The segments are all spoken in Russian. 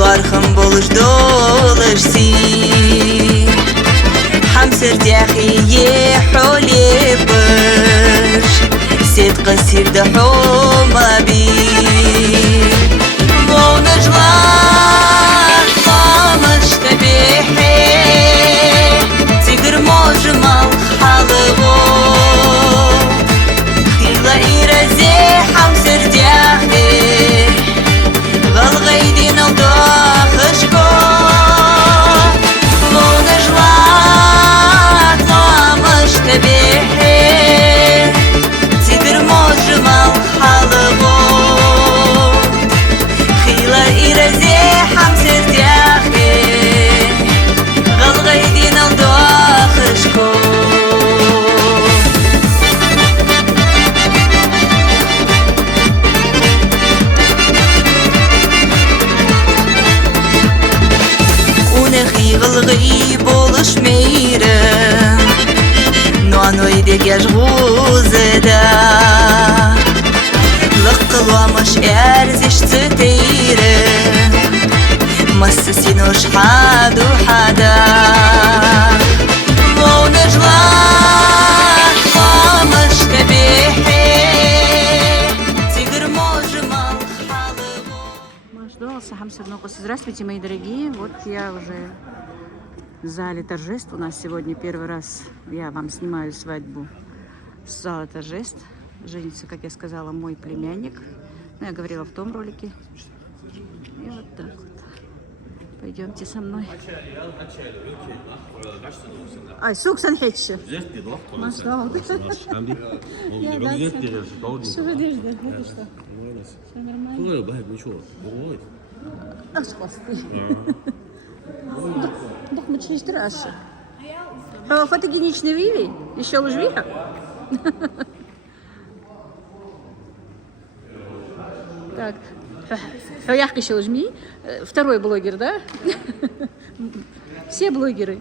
Ularham boluş dolaşsi Hamser diahiye holi baş Set qasir da homa bi Monajla Qamash tabihi Tigr mojmal halvo Khila irazi hamser diahi غيدين وضاخشكو ونجلات طامش تبيحي تقر موجمال حلبو خيلا إيرزي حمسر تياخي غيدين وضاخشكو غلغي بولش ميرا نوانو يدك يجغوز دا لقلوا مش ارزش تتيرا مسسينوش حادو حدا ونجلا مش تبيحي تقر موجمال حالبو Дождался Хамсер Нокус. Здравствуйте, мои дорогие. Вот я уже в зале торжеств. У нас сегодня первый раз я вам снимаю свадьбу с зала торжеств. Женится, как я сказала, мой племянник. Ну, я говорила в том ролике. И вот так вот. Пойдемте со мной. Ай, суксан хетчи. Машаллах. Что вы держите? Это что? Все нормально? Аж хвосты. Doch mit Straße. Aber фотогеничный Виви, еще лжвиха. Так, Хаях еще лжми. Второй блогер, да? Все блогеры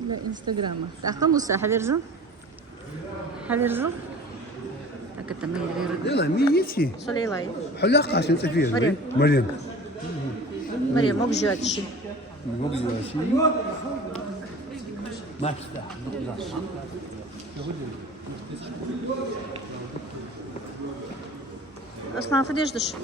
для Инстаграма. Так, Хамуса, Хаверзу. Хаверзу. Так, это мы يلا ميتي Солейлай. حلاقة عشان تفير مريم. مريم Мария, Мокжатши. Осман, подождешь?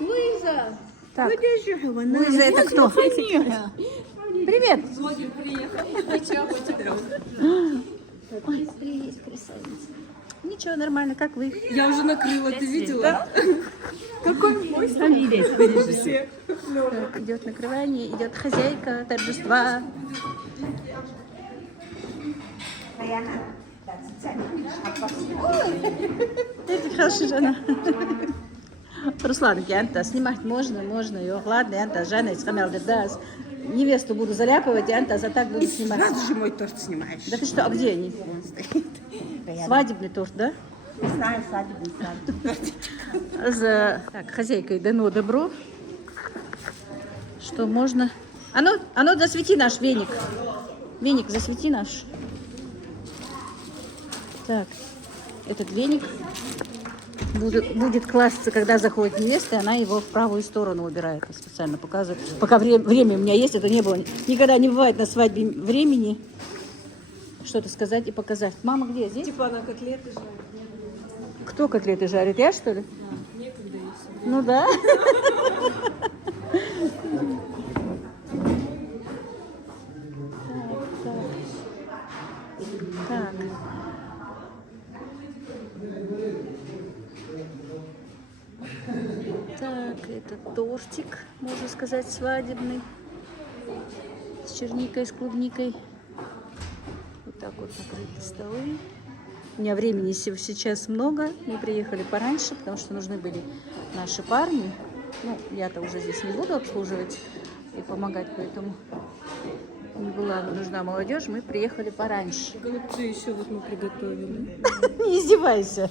Луиза! Так. Луиза, Луиза, это кто? Привет! Блогер приехал. Ничего, Привет, красавица. Ничего, нормально, как вы? я уже накрыла, ты видела? Какой мой Так, идет накрывание, идет хозяйка торжества. Это хорошая жена. Руслан, Янта, снимать можно, ее. Ладно, Янта, Жанна из Хамелдердас. Невесту буду заляпывать, Янта, за так буду снимать. Сразу же мой торт снимаешь. Да ты что, а где они? Он стоит. Свадебный торт, да? Не знаю, свадебный торт. За так, хозяйкой дано добро, что можно. А ну, засвети наш веник. Веник, засвети наш. Так, этот веник будет класситься, когда заходит невеста, и она его в правую сторону убирает. Я специально показываю. Пока время у меня есть, это не было. Никогда не бывает на свадьбе времени что-то сказать и показать. Мама где? Здесь? Типа она котлеты жарит. Кто котлеты жарит? Я, что ли? Некогда есть. Ну да. Так. Так, это тортик, можно сказать, свадебный. С черникой, с клубникой. Вот так вот накрыты столы. У меня времени сейчас много. Мы приехали пораньше, потому что нужны были наши парни. Ну, я-то уже здесь не буду обслуживать и помогать, поэтому не была нужна молодежь, мы приехали пораньше. Голубцы еще вот мы приготовили. Не издевайся.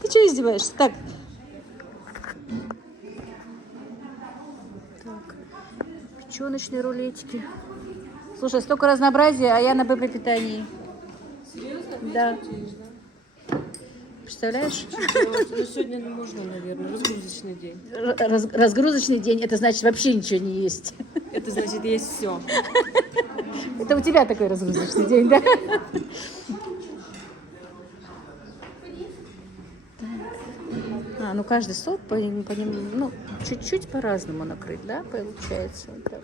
Ты что издеваешься? Так. Так. Печеночные рулетики. Слушай, столько разнообразия, а я на БП питании. Серьезно? Да. Представляешь? Ну, сегодня можно, наверное, разгрузочный день. Разгрузочный день, это значит вообще ничего не есть. Это значит, есть все. Это у тебя такой разгрузочный день, да? Ну каждый стол по ним, ну, чуть-чуть по-разному накрыть, да, получается. Вот так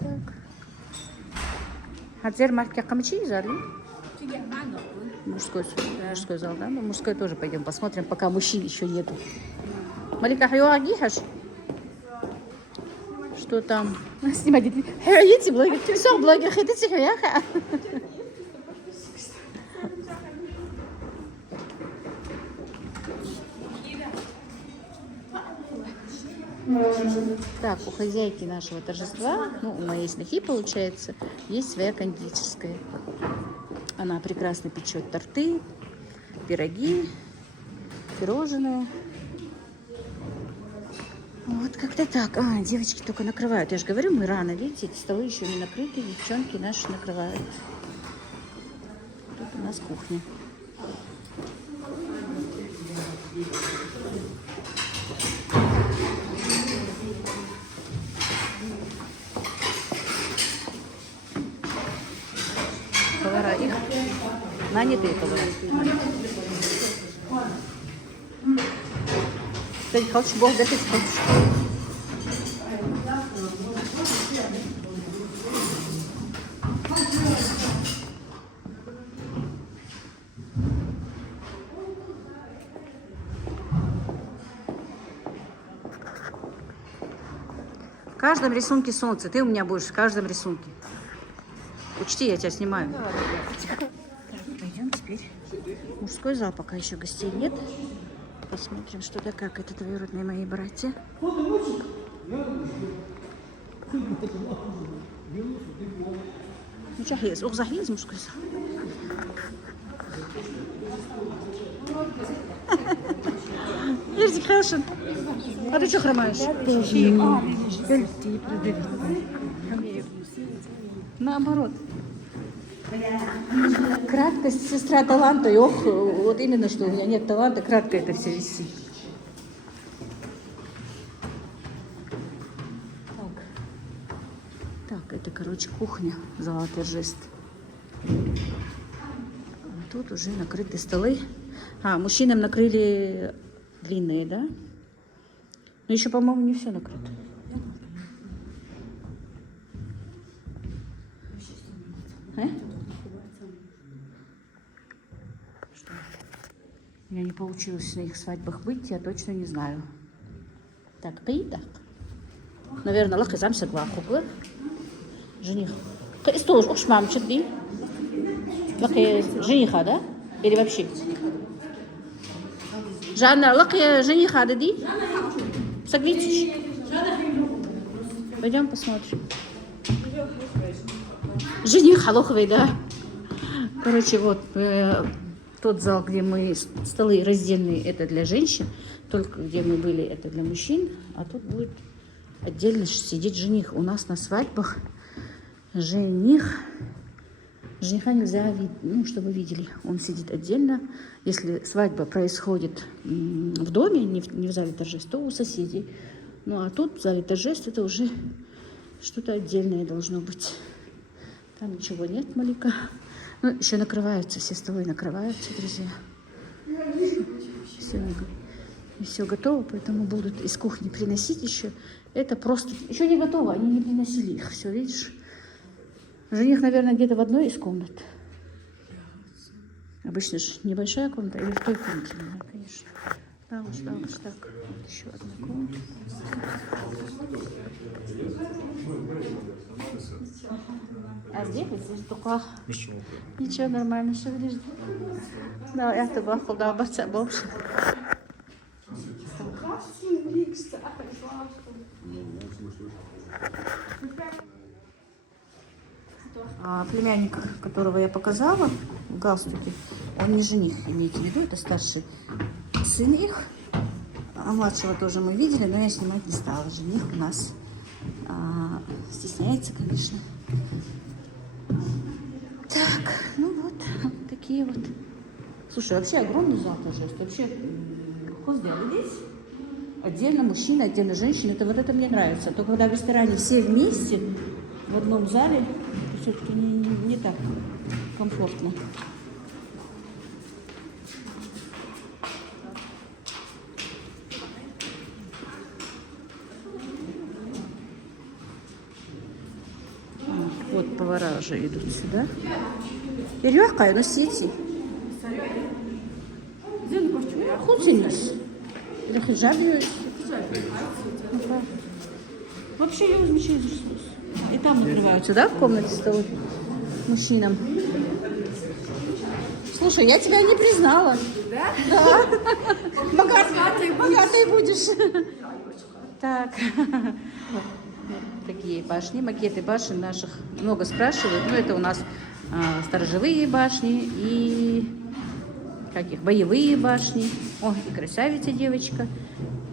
вот. Так. Хазер марки камчи зали? Мужской зал, да? Ну, мужской тоже пойдем посмотрим, пока мужчин еще нету. Малика Хаюагихаш? Что там? Снимай, дети. Хаюагити, блогер. Все, блогер, хотите хаюаха? Так, у хозяйки нашего торжества, ну, у моей снохи, получается, есть своя кондитерская. Она прекрасно печет торты, пироги, пирожные. Вот как-то так. Девочки только накрывают. Я же говорю, мы рано, видите, эти столы еще не накрыты, девчонки наши накрывают. Тут у нас кухня. Повара их нанятые повара. Ты хочешь Бог дать, хочешь. В каждом рисунке солнце. Ты у меня будешь в каждом рисунке. Учти, я тебя снимаю. Так, пойдем теперь. Мужской зал, пока еще гостей нет. Посмотрим, что да как. Это двоюродные мои братья. Ну, жахиз. Ух, захиз, мужской зал. Лежди, Хелшин. А ты что хромаешь? Наоборот. Краткость сестра таланта. И ох, вот именно, что у меня нет таланта, кратко это все висит. Так, это, короче, кухня зала торжеств. Тут уже накрыты столы. Мужчинам накрыли длинные, да? Но еще, по-моему, не все накрыто. У меня не получилось на их свадьбах быть, я точно не знаю. Так, пейда. Наверное, лах изам соглаху бы. Жених. Что уж мам чудди? Жениха, да? Или вообще? Жанна, лах жениха, дади? Согласитесь? Пойдем посмотрим. Жених халоховый, да? Короче, вот тот зал, где мы столы раздельные, это для женщин. Только где мы были, это для мужчин. А тут будет отдельно сидеть жених. У нас на свадьбах жениха нельзя видеть, ну, чтобы вы видели. Он сидит отдельно. Если свадьба происходит в доме, не в зале торжеств, то у соседей. Ну, а тут в зале торжеств это уже что-то отдельное должно быть. Там ничего нет, Малика. Ну, еще накрываются, все столы накрываются, друзья. Все готово, поэтому будут из кухни приносить еще. Это просто... Еще не готово, они не приносили их. Все, видишь? Жених, наверное, где-то в одной из комнат. Обычно же небольшая комната или в той комнате, да, конечно. Да уж, так. Вот еще одна комната. А здесь только... Ничего, нормально, все видишь. Да, я тобой охудал, борца, бомж. А племянник, которого я показала в галстуке, он не жених, имейте в виду, это старший сын их. А младшего тоже мы видели, но я снимать не стала. Жених у нас стесняется, конечно. Так, ну вот такие вот. Слушай, вообще огромный зал торжеств. Вообще, хоть здесь отдельно мужчина, отдельно женщина. Это вот это мне нравится. То когда в ресторане все вместе в одном зале, все-таки не так комфортно. Вот повара уже идут сюда. Ирюхка, ну сети. Худсинус. Или хиджаби. Вообще я возмещаю за что. И там накрываются, да, в комнате столы мужчинам? Слушай, я тебя не признала. Да? Да. Богатой будешь. Так. Такие башни, макеты башен наших много спрашивают. Но это у нас сторожевые башни и боевые башни. О, и красавица девочка.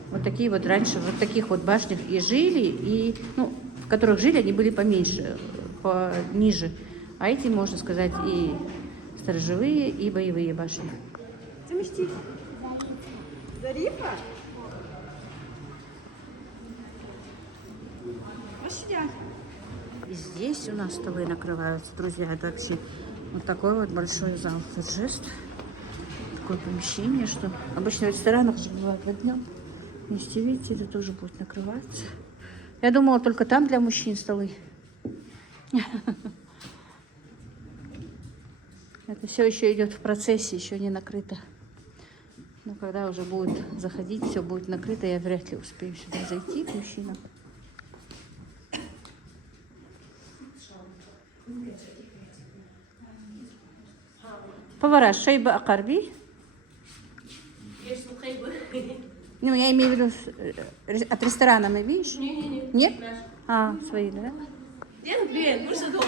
Вот такие вот раньше, вот таких вот башнях и жили, и, ну, в которых жили, они были поменьше, пониже. А эти, можно сказать, и сторожевые, и боевые башни. Зарифа? И здесь у нас столы накрываются, друзья. Это вообще вот такой вот большой зал торжеств. Такое помещение, что обычно в ресторанах же бывает по дням. Вместе, видите, это тоже будет накрываться. Я думала, только там для мужчин столы. Это все еще идет в процессе, еще не накрыто. Но когда уже будет заходить, все будет накрыто, я вряд ли успею сюда зайти к мужчинам. Повара, шейба акарби. Ну, я имею в виду, от ресторана мы видишь? Нет. Нет? А, свои, да? Нет, привет, можно долго.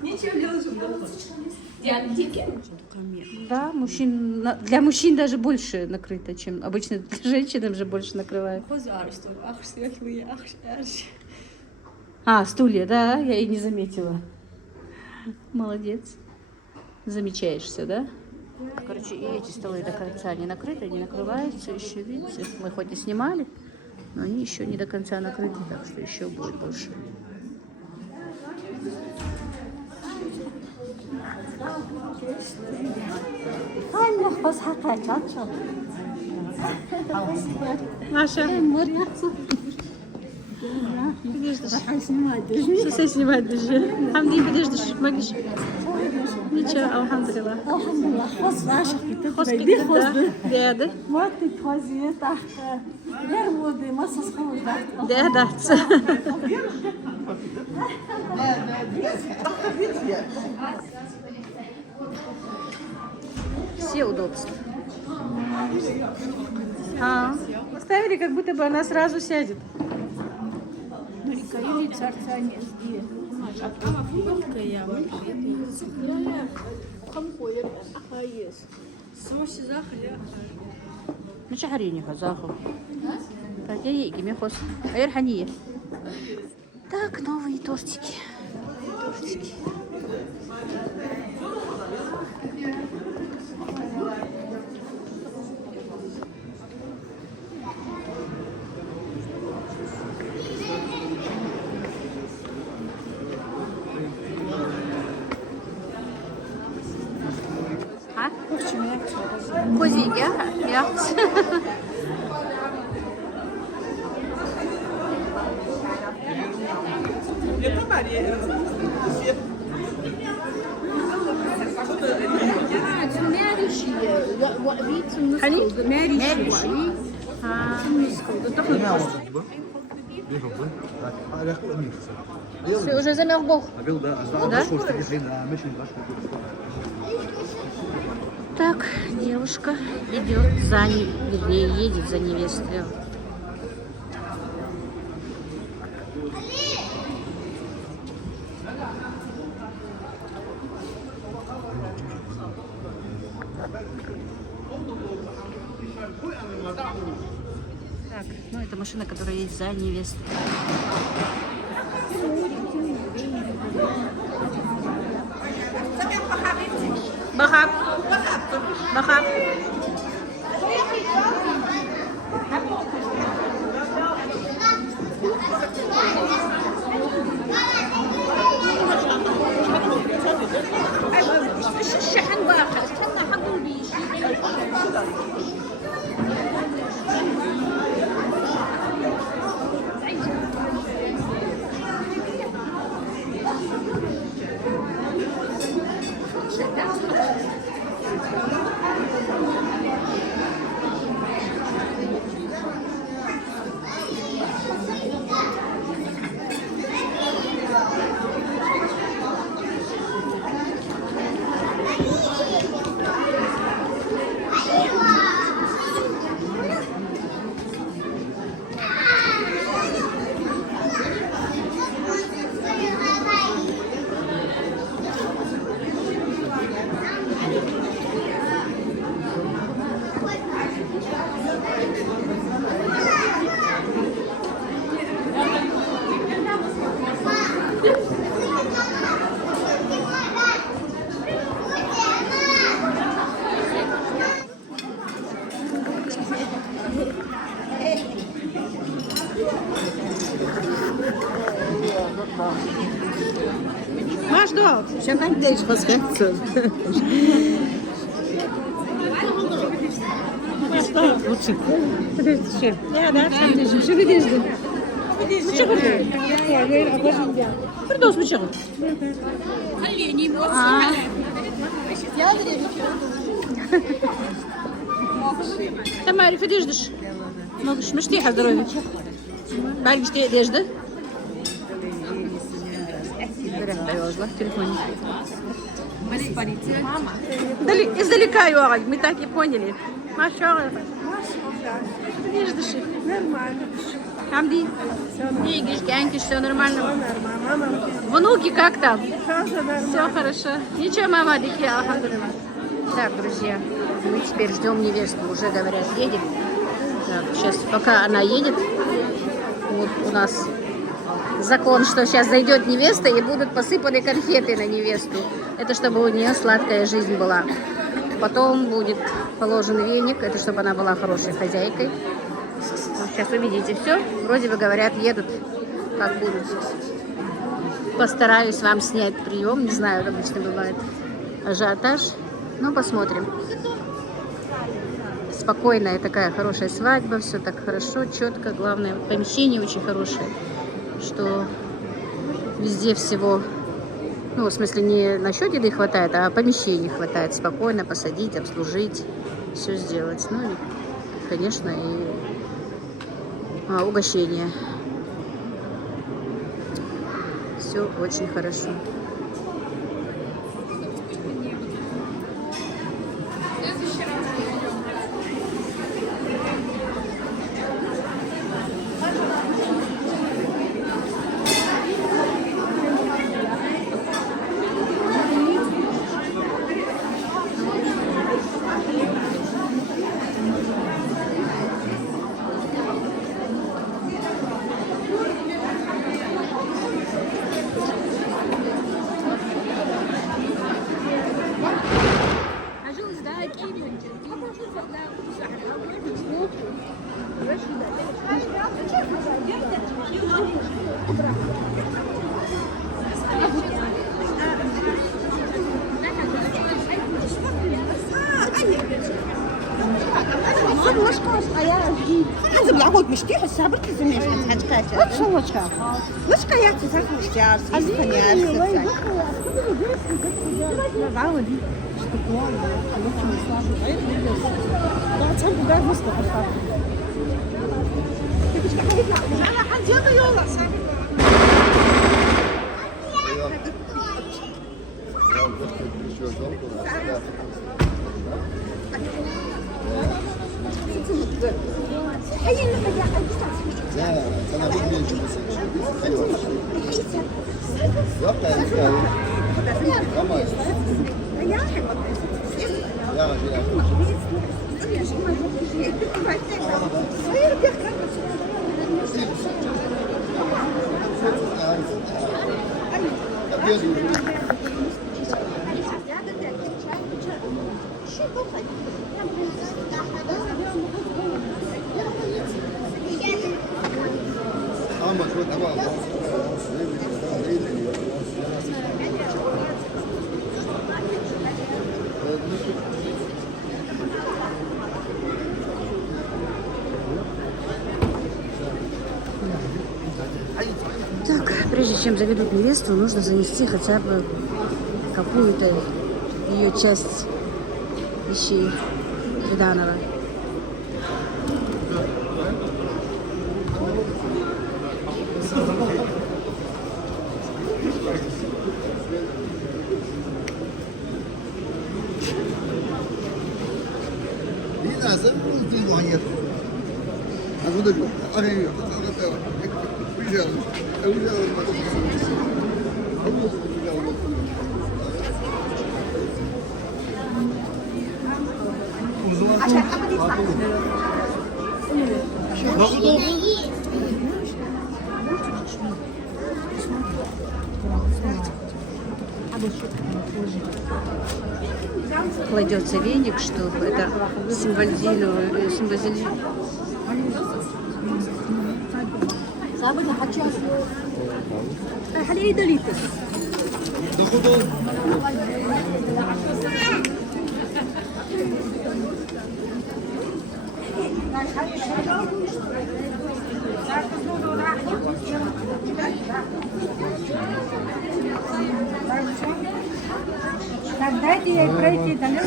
Ничего не должен. Да, для мужчин даже больше накрыто, чем обычно женщинам же больше накрывают. А, стулья, да, я и не заметила. Молодец. Замечаешься, да? Короче, и эти столы до конца не накрыты, не накрываются еще, видите? Мы хоть и снимали, но они еще не до конца накрыты, так что еще будет больше. Маша, что снимать даже? Хамди, подождешь, могишь? Ничего, алхамдулилlah. Да. Все удобства. Ставили, как будто бы она сразу сядет. مش حريني زاخو. Так, я ей гимехос. Айрхания. Так, новые тортики. Козик, я. Все, уже замел Бог. Да? Так, девушка идет едет за невестой. Так, ну это машина, которая есть за невестой. Бахаб. Бахаб. الشحن باقي استنى حقه بيجي Маш dort. Schon ein Dich, was rechts ist. Ja, да, смотрите, все видишь. Бычок уже. Придос бычок. Tamam, fediş. Mش تيحة здоровье. Бальгиш ты одежда? Издалека Йорик, мы так и поняли. Маша, одежда. Нормально. Хамди, Игиш, Гянки, все нормально. Мама, Внуки как там? тоже нормально. Все хорошо. Ничего, мама, дикие, алхамдулилла. Так, друзья, мы теперь ждем невесту. Уже говорят, едет. Так, сейчас, пока она едет, вот у нас закон, что сейчас зайдет невеста и будут посыпаны конфеты на невесту. Это чтобы у нее сладкая жизнь была. Потом будет положен веник, это чтобы она была хорошей хозяйкой. Вот сейчас увидите все. Вроде бы говорят, едут, как будут. Постараюсь вам снять прием. Не знаю, обычно бывает ажиотаж. Ну, посмотрим. Спокойная такая хорошая свадьба. Все так хорошо, четко. Главное, помещение очень хорошее. Что везде всего, ну, в смысле, не насчет еды хватает, а помещений хватает. Спокойно посадить, обслужить, все сделать. Ну, и, конечно, и угощение. Все очень хорошо. لازم العود مشتي صبرت زميش حاجات وشوشها مش قيات زاك مشتي عارفه عودي Ja, Так, прежде чем заведут невесту, нужно занести хотя бы какую-то ее часть вещей приданого. Кладется веник, чтобы это символизирует. Дайте ей пройти далеко.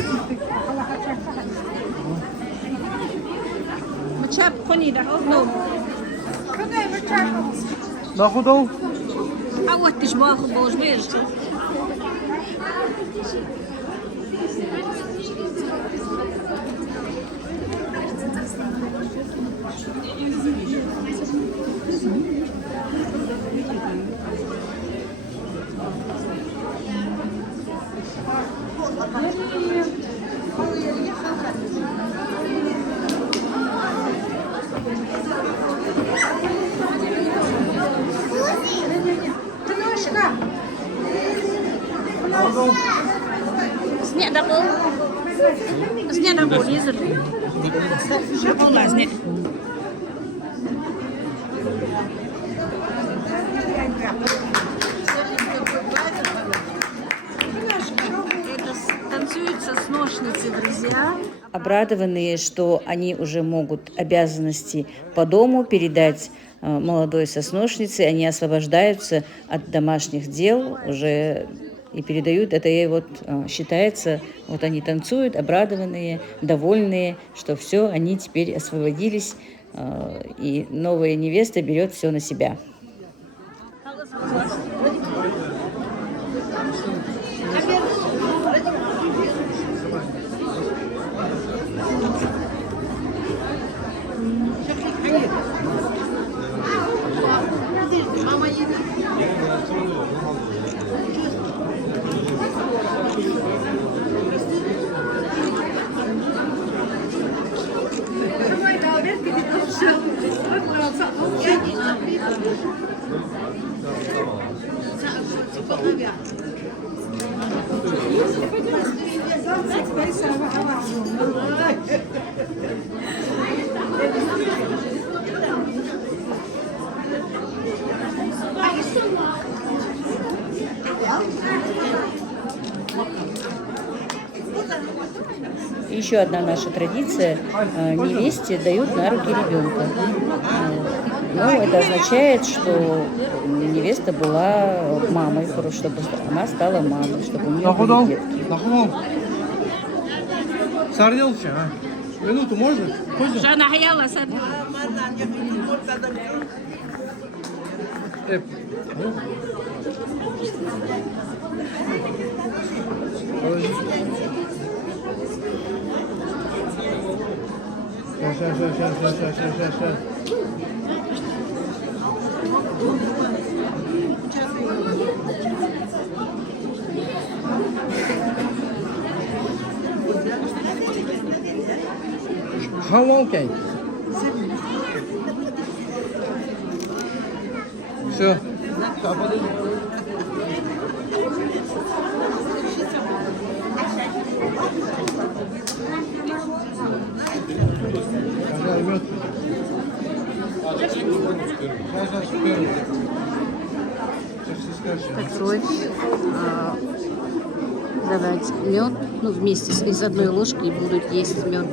Мачап конида. Нахудов? А вот ты ж баху будешь бежать. Танцуются сношницы, друзья. Обрадованные, что они уже могут обязанности по дому передать молодой сосношнице, они освобождаются от домашних дел уже и передают. Это и вот считается, вот они танцуют, обрадованные, довольные, что все, они теперь освободились, и новая невеста берет все на себя. Еще одна наша традиция – невесте дают на руки ребенка. Ну, это означает, что невеста была мамой, чтобы она стала мамой, чтобы у нее были детки. Сорнился, а? Минуту можно? Позже? Сейчас. How long cake? Все. Пожалуй, мед. Такой давать мед, ну, вместе из одной ложки и будут есть мед,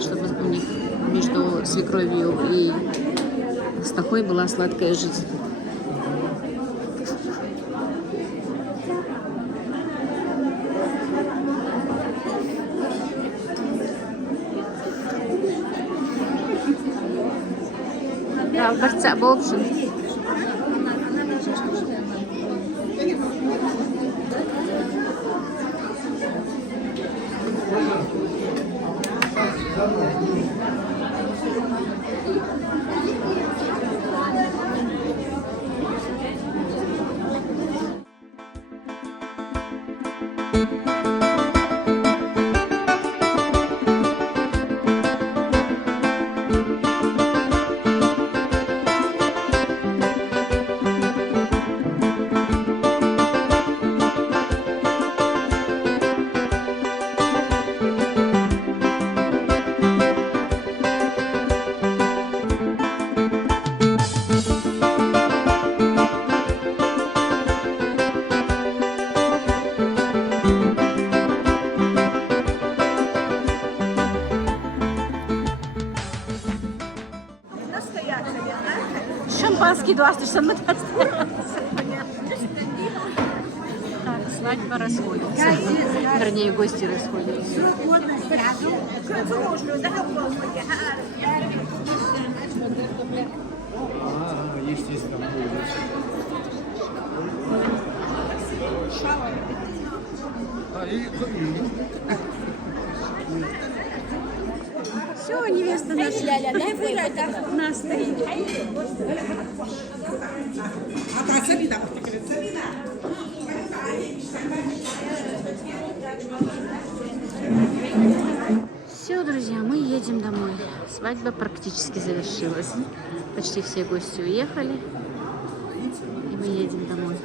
чтобы у них между свекровью и снохой была сладкая жизнь. Да, борца, в общем. Шампанский 20, что мы так. Так, свадьба расходится. Вернее, гости расходятся. Естественно. Все, невеста наша. Нас стоит. Все, друзья, мы едем домой. Свадьба практически завершилась. Почти все гости уехали. И мы едем домой.